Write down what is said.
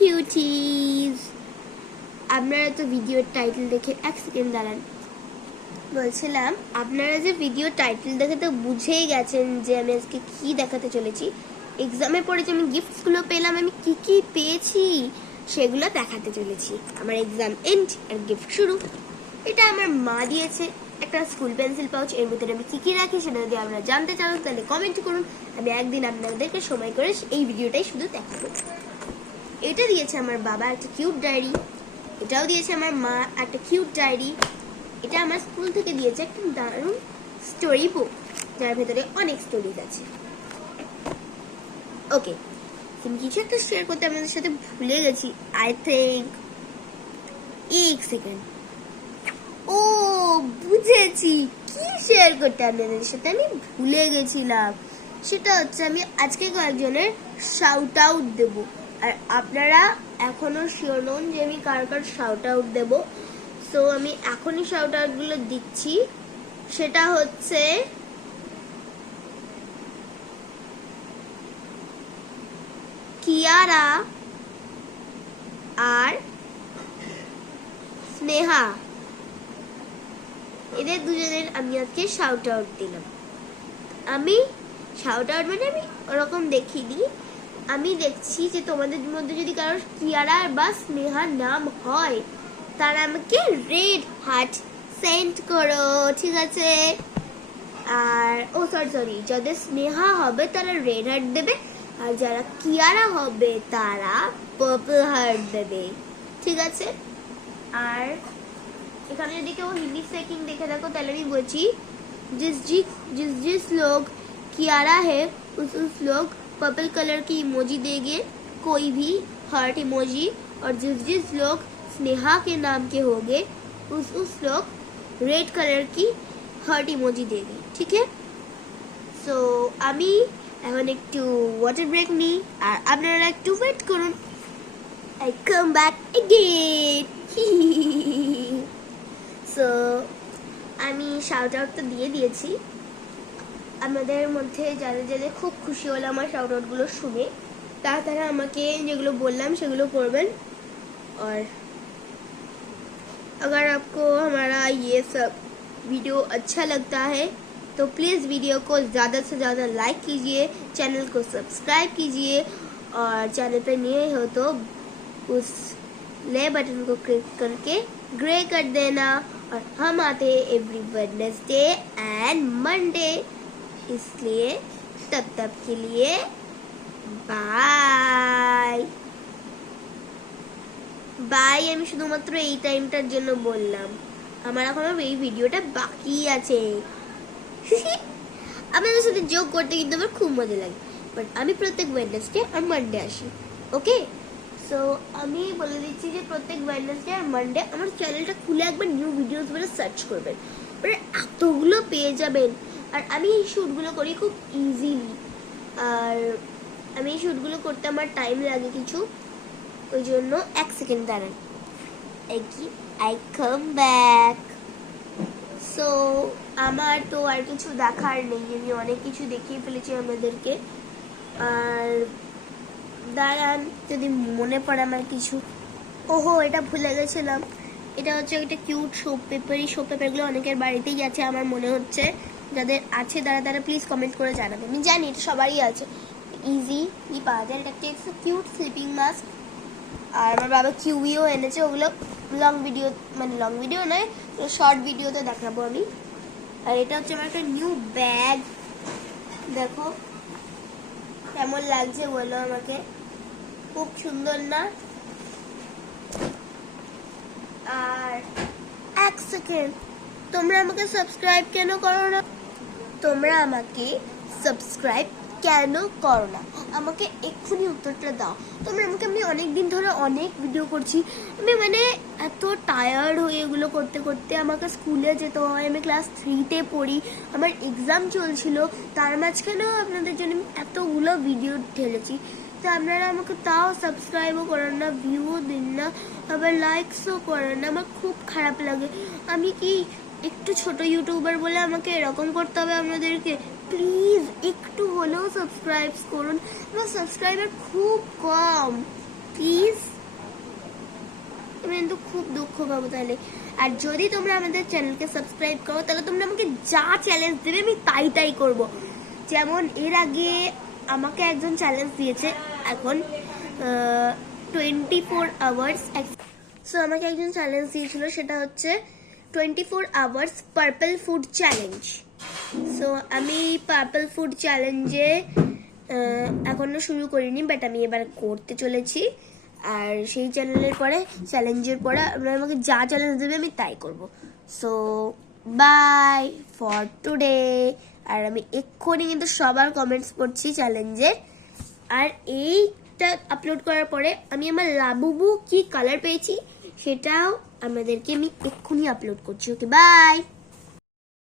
কিউটিজ। আপনারা তো ভিডিওর টাইটেল দেখে এক সেকেন্ড দাঁড়ান, বলছিলাম আপনারা যে ভিডিও টাইটেল দেখে তো বুঝেই গেছেন যে আমি আজকে কি দেখাতে চলেছি। এক্সামে পড়ে যে আমি গিফটসগুলো পেলাম, আমি কি কি পেয়েছি সেগুলো দেখাতে চলেছি। আমার এক্সাম এন্ড আর গিফট শুরু। এটা আমার মা দিয়েছে, একটা স্কুল পেন্সিল পাউচ। এর ভিতরে আমি কি কি রাখি সেটা যদি আপনারা জানতে চান তাহলে কমেন্ট করুন, আমি একদিন আপনাদেরকে সময় করে এই ভিডিওটাই শুধু দেখাবো। এটা দিয়েছে আমার বাবা একটা কিউট ডায়েরি, এটাও দিয়েছে আমার মা একটা কিউট ডায়েরি। এটা আমার স্কুল থেকে দিয়েছে একটা দারুণ স্টোরি বুক যার ভেতরে অনেক স্টোরিজ আছে। ওকে, আমি কিছু একটা শেয়ার করতে আপনাদের সাথে ভুলে গেছি, আই থিঙ্ক। এক সেকেন্ড, ও বুঝেছি কি শেয়ার করতে আপনাদের সাথে আমি ভুলে গেছিলাম। সেটা হচ্ছে আমি আজকে কয়েকজনের শাউট আউট দেব, আর আপনারা এখনো শিওর নন যে আমি কার কার শাউট আউট দেবো। সো আমি এখনই শাউট আউট গুলো দিচ্ছি। সেটা হচ্ছে কিয়ারা আর স্নেহা, এদের দুজনের আমি আজকে শাউট আউট দিলাম। আমি শাউট আউট মানে আমি ওরকম দেখিনি, আমি দেখছি যে তোমাদের মধ্যে যদি কারোর কিয়ারা বা স্নেহার নাম হয় তারা আমাকে রেড হার্ট সেন্ড করো, ঠিক আছে? আর সরি, যাদের স্নেহা হবে তারা রেড হার্ট দেবে, আর যারা কিয়ারা হবে তারা পার্পল হার্ট দেবে, ঠিক আছে? আর এখানে যদি কেউ হিন্দি স্পিকিং দেখে থাকো তাহলে আমি বলছি, जिस जिस जिस लोग कियारा है उस लोग पर्पल कलर की इमोजी देंगे, कोई भी हार्ट इमोजी। और जिस लोग स्नेहा के नाम के होंगे उस लोग रेड कलर की हार्ट इमोजी देंगे, ठीक है? सो আমি এখন একটু ওয়াটার ব্রেক নিই, আর আপনারা একটু ওয়েট করুন, I come back again. So আমি শাউট আউট তো দিয়ে দিয়েছি। আমাদের মধ্যে যাদের যাদের খুব খুশি হলো আমার শাউট আউটগুলো শুনে, তারা আমাকে যেগুলো বললাম সেগুলো করবেন। और अगर आपको हमारा ये सब वीडियो अच्छा लगता है तो प्लीज़ वीडियो को ज़्यादा से ज़्यादा लाइक कीजिए, चैनल को सब्सक्राइब कीजिए, और चैनल पर नए हो तो उस नए बटन को क्लिक करके ग्रे कर देना। और हम आते हैं एवरी वेडनेसडे एंड मंडे, इसलिए तब के लिए বাই বাই। আমি শুধুমাত্র এই টাইমটার জন্য বললাম, আমার এখনো এই ভিডিওটা বাকি আছে। আপনাদের সাথে যোগ করতে কিন্তু আমার খুব মজা লাগে, বাট আমি প্রত্যেক ওয়েডনেসডে আর মানডে আসি, ওকে? সো আমি বলে দিচ্ছি যে প্রত্যেক ওয়েডনেসডে আর মানডে আমার চ্যানেলটা খুলে একবার নিউ ভিডিওস বলে সার্চ করবেন, মানে এতগুলো পেয়ে যাবেন। আর আমি এই শ্যুটগুলো করি খুব ইজিলি, আর আমি এই শ্যুটগুলো করতে আমার টাইম লাগে কিছু, ওই জন্য এক সেকেন্ড দাঁড়ান, আই কাম ব্যাক। সো আমার তো আর কিছু দেখার নেই, আমি অনেক কিছু দেখিয়ে ফেলেছি আমাদেরকে। আর দাঁড়ান, যদি মনে পড়ে আমার কিছু, ওহো এটা ভুলে গেছিলাম, এটা হচ্ছে একটা কিউট শো পেপার। এই শো পেপারগুলো অনেকের বাড়িতেই আছে আমার মনে হচ্ছে, যাদের আছে তারা প্লিজ কমেন্ট করে জানাবেন। আমি জানি এটা সবারই আছে, ইজিলি পাওয়া যায়। এটা একটা কিউট স্লিপিং মাস্ক, আর আমার বাবা কিউইও এনেছে, ওগুলো লং ভিডিও, মানে লং ভিডিও নয়, শর্ট ভিডিওতে দেখাবো আমি। আর এটা হচ্ছে আমার একটা নিউ ব্যাগ, দেখো কেমন লাগছে বলো আমাকে, খুব সুন্দর না? আর এক সেকেন্ড, তোমরা আমাকে সাবস্ক্রাইব কেন করো না? তোমরা আমাকে সাবস্ক্রাইব কেন করো না, আমাকে এক্ষুনি উত্তরটা দাও। তোমরা আমাকে, আমি অনেক দিন ধরে অনেক ভিডিও করছি, আমি মানে এত টায়ার্ড হয়ে এগুলো করতে করতে। আমাকে স্কুলে যেতে হয়, আমি ক্লাস 3-তে পড়ি, আমার এক্সাম চলছিল, তার মাঝখানেও আপনাদের জন্য আমি এতগুলো ভিডিও ঢেলেছি, তো আপনারা আমাকে তাও সাবস্ক্রাইবও করেন না, ভিউও দিন না, আবার লাইকসও করেন না। আমার খুব খারাপ লাগে। আমি কি একটু ছোট ইউটিউবার বলে আমাকে এরকম করতে হবে আপনাদেরকে? প্লিজ একটু হলেও সাবস্ক্রাইব করুন, আমার সাবস্ক্রাইবার খুব কম, প্লিজ। আমি কিন্তু খুব দুঃখ পাবো তাহলে। আর যদি তোমরা আমাদের চ্যানেলকে সাবস্ক্রাইব করো তাহলে তোমরা আমাকে যা চ্যালেঞ্জ দেবে আমি তাই করব। যেমন এর আগে আমাকে একজন চ্যালেঞ্জ দিয়েছে এখন 24 আওয়ার্স। সো আমাকে একজন চ্যালেঞ্জ দিয়েছিল, সেটা হচ্ছে 24 hours purple food challenge. So আমি পার্পল ফুড চ্যালেঞ্জে এখনো শুরু করিনি, বাট আমি এবার করতে চলেছি। আর সেই চ্যালেঞ্জের পরে আপনারা আমাকে যা চ্যালেঞ্জ দেবে আমি তাই করব। So bye for today. আর আমি এক্ষুনি কিন্তু সবার কমেন্টস পড়ছি চ্যালেঞ্জের। আর এইটা আপলোড করার পরে আমি আমার লাবুবু কি কালার পেয়েছি সেটাও আমাদেরকে আমি এক্ষুনি আপলোড করছি। Okay bye.